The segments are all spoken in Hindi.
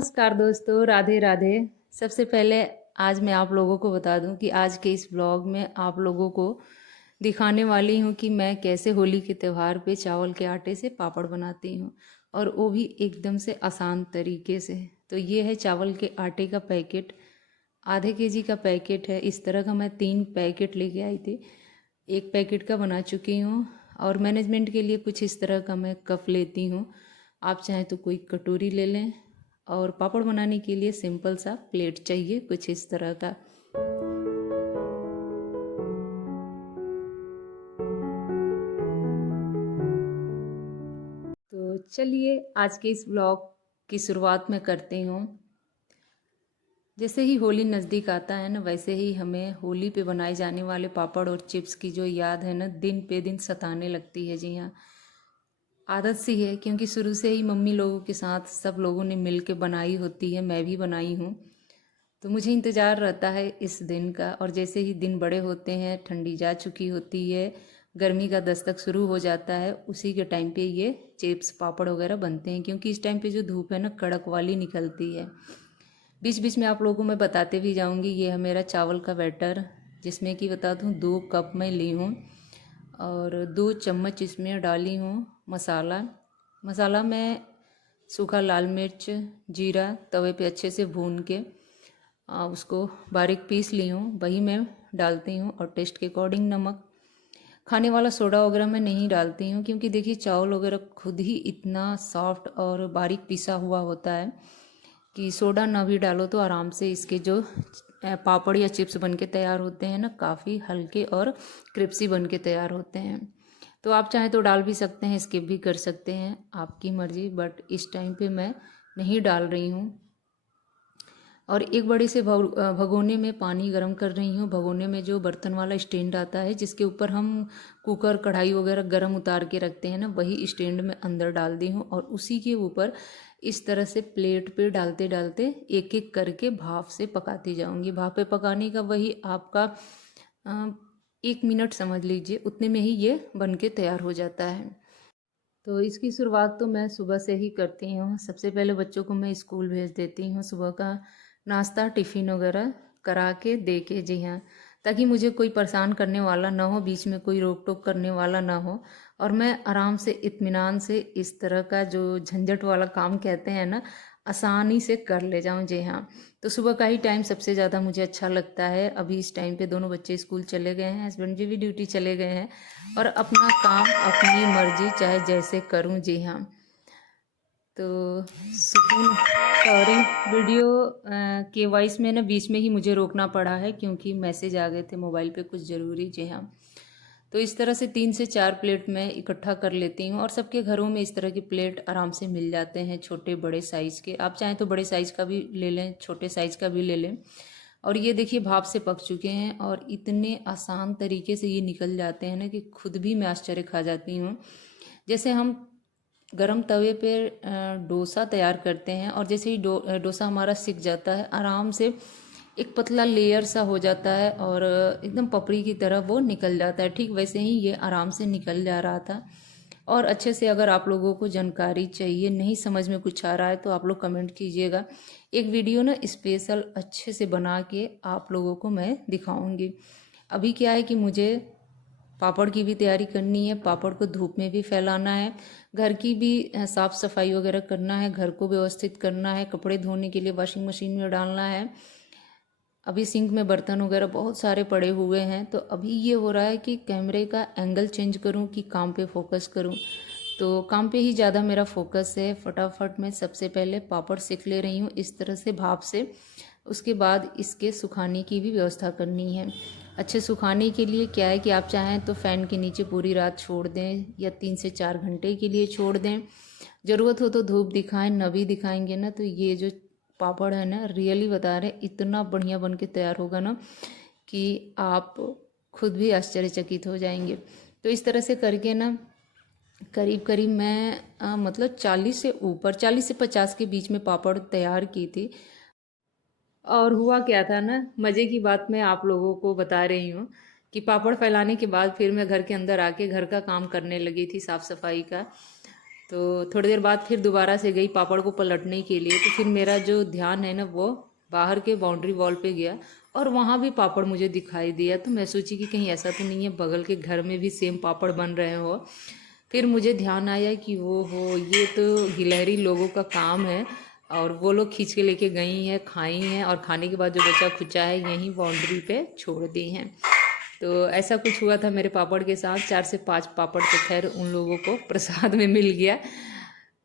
नमस्कार दोस्तों, राधे राधे। सबसे पहले आज मैं आप लोगों को बता दूं कि आज के इस ब्लॉग में आप लोगों को दिखाने वाली हूं कि मैं कैसे होली के त्यौहार पे चावल के आटे से पापड़ बनाती हूं, और वो भी एकदम से आसान तरीके से। तो ये है चावल के आटे का पैकेट, आधे केजी का पैकेट है। इस तरह का मैं 3 पैकेट लेके आई थी, एक पैकेट का बना चुकी हूँ। और मैनेजमेंट के लिए कुछ इस तरह का मैं कप लेती हूँ, आप चाहें तो कोई कटोरी ले लें। और पापड़ बनाने के लिए सिंपल सा प्लेट चाहिए कुछ इस तरह का। तो चलिए आज के इस ब्लॉग की शुरुआत में करती हूँ। जैसे ही होली नज़दीक आता है ना, वैसे ही हमें होली पे बनाए जाने वाले पापड़ और चिप्स की जो याद है ना, दिन पे दिन सताने लगती है। जी हाँ, आदत सी है, क्योंकि शुरू से ही मम्मी लोगों के साथ सब लोगों ने मिल के बनाई होती है, मैं भी बनाई हूँ। तो मुझे इंतज़ार रहता है इस दिन का। और जैसे ही दिन बड़े होते हैं, ठंडी जा चुकी होती है, गर्मी का दस्तक शुरू हो जाता है, उसी के टाइम पे ये चिप्स पापड़ वगैरह बनते हैं। क्योंकि इस टाइम पे जो धूप है ना, कड़क वाली निकलती है। बीच बीच में आप लोगों को मैं बताते भी जाऊंगी। ये है मेरा चावल का बैटर, जिसमें कि बता दूं 2 कप मैं ली हूँ, और 2 चम्मच इसमें डाली हूँ मसाला। मसाला मैं सूखा लाल मिर्च, जीरा तवे पे अच्छे से भून के उसको बारीक पीस ली हूँ, वही मैं डालती हूँ। और टेस्ट के अकॉर्डिंग नमक। खाने वाला सोडा वगैरह मैं नहीं डालती हूँ, क्योंकि देखिए चावल वगैरह खुद ही इतना सॉफ्ट और बारीक पिसा हुआ होता है कि सोडा ना भी डालो तो आराम से इसके जो पापड़ या चिप्स बन के तैयार होते हैं ना, काफ़ी हल्के और क्रिप्सी बन के तैयार होते हैं। तो आप चाहें तो डाल भी सकते हैं, स्किप भी कर सकते हैं, आपकी मर्ज़ी। बट इस टाइम पे मैं नहीं डाल रही हूँ। और एक बड़े से भगोने में पानी गर्म कर रही हूँ। भगोने में जो बर्तन वाला स्टैंड आता है, जिसके ऊपर हम कुकर कढ़ाई वगैरह गर्म उतार के रखते हैं ना, वही स्टैंड में अंदर डाल दी हूँ। और उसी के ऊपर इस तरह से प्लेट पे डालते डालते एक एक करके भाप से पकाती जाऊँगी। भाप पे पकाने का वही आपका 1 मिनट समझ लीजिए, उतने में ही ये बन के तैयार हो जाता है। तो इसकी शुरुआत तो मैं सुबह से ही करती हूँ। सबसे पहले बच्चों को मैं स्कूल भेज देती हूँ, सुबह का नाश्ता टिफ़िन वगैरह करा के दे के। जी हाँ, ताकि मुझे कोई परेशान करने वाला ना हो, बीच में कोई रोक टोक करने वाला ना हो, और मैं आराम से इत्मीनान से इस तरह का जो झंझट वाला काम कहते हैं ना, आसानी से कर ले जाऊँ। जी हाँ, तो सुबह का ही टाइम सबसे ज़्यादा मुझे अच्छा लगता है। अभी इस टाइम पे दोनों बच्चे स्कूल चले गए हैं, हस्बैंड जी भी ड्यूटी चले गए हैं, और अपना काम अपनी मर्जी चाहे जैसे करूं। जी हाँ, तो सुकून। सॉरी, वीडियो के वॉइस में ना बीच में ही मुझे रोकना पड़ा है, क्योंकि मैसेज आ गए थे मोबाइल पे कुछ ज़रूरी। जी हाँ, तो इस तरह से 3 से 4 प्लेट मैं इकट्ठा कर लेती हूँ। और सबके घरों में इस तरह की प्लेट आराम से मिल जाते हैं, छोटे बड़े साइज़ के। आप चाहें तो बड़े साइज़ का भी ले लें, छोटे साइज़ का भी ले लें। और ये देखिए भाप से पक चुके हैं, और इतने आसान तरीके से ये निकल जाते हैं ना कि खुद भी मैं आश्चर्य खा जाती हूँ। जैसे हम गरम तवे पे डोसा तैयार करते हैं, और जैसे ही डोसा हमारा सिक जाता है, आराम से एक पतला लेयर सा हो जाता है, और एकदम पपड़ी की तरह वो निकल जाता है। ठीक वैसे ही ये आराम से निकल जा रहा था। और अच्छे से अगर आप लोगों को जानकारी चाहिए, नहीं समझ में कुछ आ रहा है, तो आप लोग कमेंट कीजिएगा। एक वीडियो ना स्पेशल अच्छे से बना के आप लोगों को मैं दिखाऊंगी। अभी क्या है कि मुझे पापड़ की भी तैयारी करनी है, पापड़ को धूप में भी फैलाना है, घर की भी साफ़ सफाई वगैरह करना है, घर को व्यवस्थित करना है, कपड़े धोने के लिए वॉशिंग मशीन में डालना है। अभी सिंक में बर्तन वगैरह बहुत सारे पड़े हुए हैं। तो अभी ये हो रहा है कि कैमरे का एंगल चेंज करूं कि काम पे फोकस करूं। तो काम पे ही ज़्यादा मेरा फोकस है। फटाफट मैं सबसे पहले पापड़ सेक ले रही हूँ इस तरह से भाप से। उसके बाद इसके सुखाने की भी व्यवस्था करनी है। अच्छे सुखाने के लिए क्या है कि आप चाहें तो फ़ैन के नीचे पूरी रात छोड़ दें, या 3 से 4 घंटे के लिए छोड़ दें। ज़रूरत हो तो धूप दिखाएं, न भी दिखाएंगे ना तो ये जो पापड़ है ना, रियली बता रहे, इतना बढ़िया बन के तैयार होगा ना कि आप खुद भी आश्चर्यचकित हो जाएंगे। तो इस तरह से करके ना करीब करीब मैं मतलब 40 से ऊपर, 40 से 50 के बीच में पापड़ तैयार की थी। और हुआ क्या था ना, मज़े की बात मैं आप लोगों को बता रही हूँ कि पापड़ फैलाने के बाद फिर मैं घर के अंदर आके घर का काम करने लगी थी, साफ़ सफाई का। तो थोड़ी देर बाद फिर दोबारा से गई पापड़ को पलटने के लिए, तो फिर मेरा जो ध्यान है ना वो बाहर के बाउंड्री वॉल पे गया और वहाँ भी पापड़ मुझे दिखाई दिया। तो मैं सोची कि कहीं ऐसा तो नहीं है बगल के घर में भी सेम पापड़ बन रहे हो। फिर मुझे ध्यान आया कि वो हो ये तो गिलहरी लोगों का काम है और वो लोग खींच के लेके गई हैं, खाई हैं और खाने के बाद जो बचा खुचा है यहीं बाउंड्री पे छोड़ दी हैं। तो ऐसा कुछ हुआ था मेरे पापड़ के साथ। 4 से 5 पापड़ तो खैर उन लोगों को प्रसाद में मिल गया।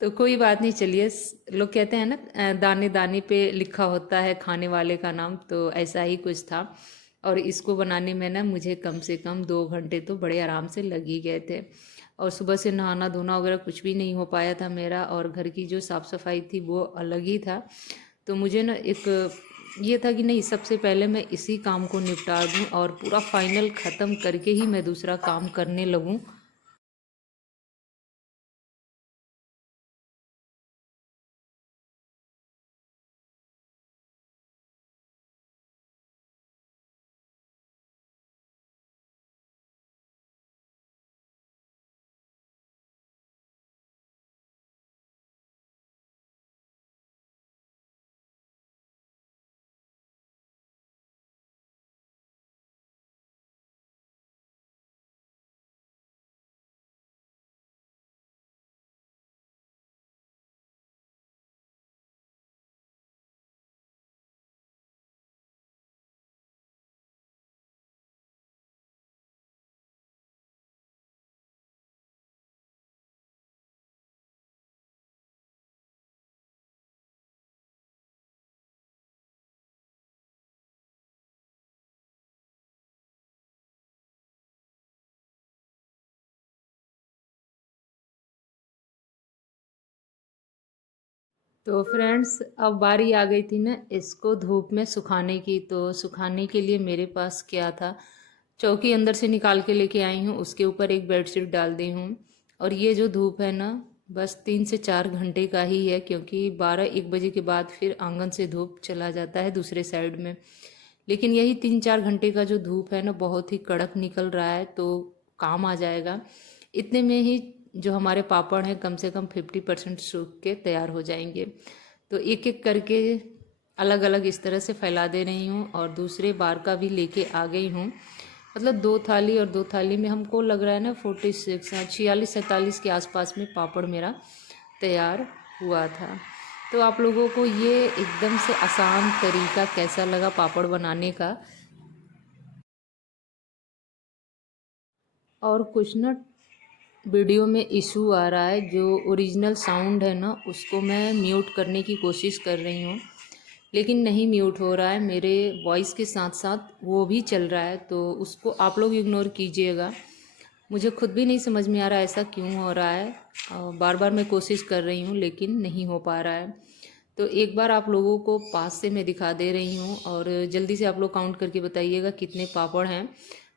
तो कोई बात नहीं, चलिए। लोग कहते हैं ना दाने दाने पे लिखा होता है खाने वाले का नाम, तो ऐसा ही कुछ था। और इसको बनाने में ना मुझे कम से कम 2 घंटे तो बड़े आराम से लग ही गए थे। और सुबह से नहाना धोना वगैरह कुछ भी नहीं हो पाया था मेरा, और घर की जो साफ़ सफाई थी वो अलग ही था। तो मुझे ना एक ये था कि नहीं, सबसे पहले मैं इसी काम को निपटा दूं और पूरा फाइनल ख़त्म करके ही मैं दूसरा काम करने लगूं। तो फ्रेंड्स, अब बारी आ गई थी ना इसको धूप में सुखाने की। तो सुखाने के लिए मेरे पास क्या था, चौकी अंदर से निकाल के लेके आई हूँ, उसके ऊपर एक बेडशीट डाल दी हूँ। और ये जो धूप है ना बस 3 से 4 घंटे का ही है, क्योंकि 12-1 बजे के बाद फिर आंगन से धूप चला जाता है दूसरे साइड में। लेकिन यही 3-4 घंटे का जो धूप है ना बहुत ही कड़क निकल रहा है, तो काम आ जाएगा। इतने में ही जो हमारे पापड़ हैं कम से कम 50% सूख के तैयार हो जाएंगे। तो एक एक करके अलग अलग इस तरह से फैला दे रही हूँ और दूसरे बार का भी लेके आ गई हूँ। मतलब 2 थाली और 2 थाली में हमको लग रहा है ना 46 46-47 के आसपास में पापड़ मेरा तैयार हुआ था। तो आप लोगों को ये एकदम से आसान तरीका कैसा लगा पापड़ बनाने का? और कुछ ना वीडियो में इशू आ रहा है, जो ओरिजिनल साउंड है ना उसको मैं म्यूट करने की कोशिश कर रही हूँ, लेकिन नहीं म्यूट हो रहा है। मेरे वॉइस के साथ साथ वो भी चल रहा है, तो उसको आप लोग इग्नोर कीजिएगा। मुझे खुद भी नहीं समझ में आ रहा है ऐसा क्यों हो रहा है। बार बार मैं कोशिश कर रही हूँ लेकिन नहीं हो पा रहा है। तो एक बार आप लोगों को पास से मैं दिखा दे रही हूँ और जल्दी से आप लोग काउंट करके बताइएगा कितने पापड़ हैं।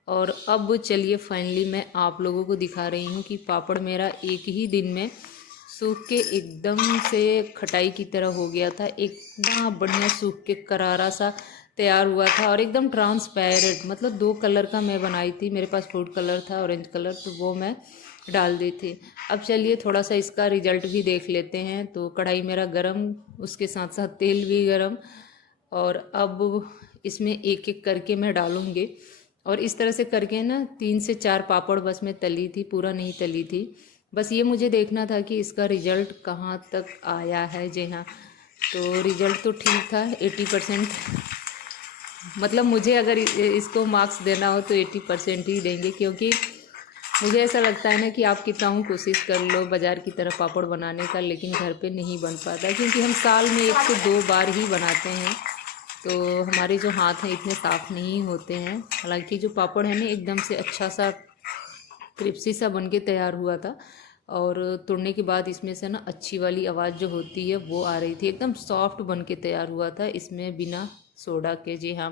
और अब चलिए फाइनली मैं आप लोगों को दिखा रही हूँ कि पापड़ मेरा एक ही दिन में सूख के एकदम से खटाई की तरह हो गया था। एकदम बढ़िया सूख के करारा सा तैयार हुआ था और एकदम ट्रांसपेरेंट। मतलब 2 कलर का मैं बनाई थी, मेरे पास फूड कलर था ऑरेंज कलर, तो वो मैं डाल दी थी। अब चलिए थोड़ा सा इसका रिजल्ट भी देख लेते हैं। तो कढ़ाई मेरा गरम, उसके साथ साथ तेल भी गरम, और अब इसमें एक एक करके मैं डालूँगी। और इस तरह से करके ना 3 से 4 पापड़ बस मैं तली थी, पूरा नहीं तली थी। बस ये मुझे देखना था कि इसका रिजल्ट कहाँ तक आया है। जी हाँ, तो रिजल्ट तो ठीक था 80%। मतलब मुझे अगर इसको मार्क्स देना हो तो 80% ही देंगे, क्योंकि मुझे ऐसा लगता है ना कि आप कितना हूँ कोशिश कर लो बाज़ार की तरह पापड़ बनाने का, लेकिन घर पे नहीं बन पाता, क्योंकि हम साल में 1 से 2 बार ही बनाते हैं। तो हमारे जो हाथ हैं इतने साफ़ नहीं होते हैं। हालांकि जो पापड़ है ना एकदम से अच्छा सा क्रिप्सी सा बन के तैयार हुआ था, और तोड़ने के बाद इसमें से ना अच्छी वाली आवाज़ जो होती है वो आ रही थी। एकदम सॉफ्ट बन के तैयार हुआ था, इसमें बिना सोडा के। जी हाँ।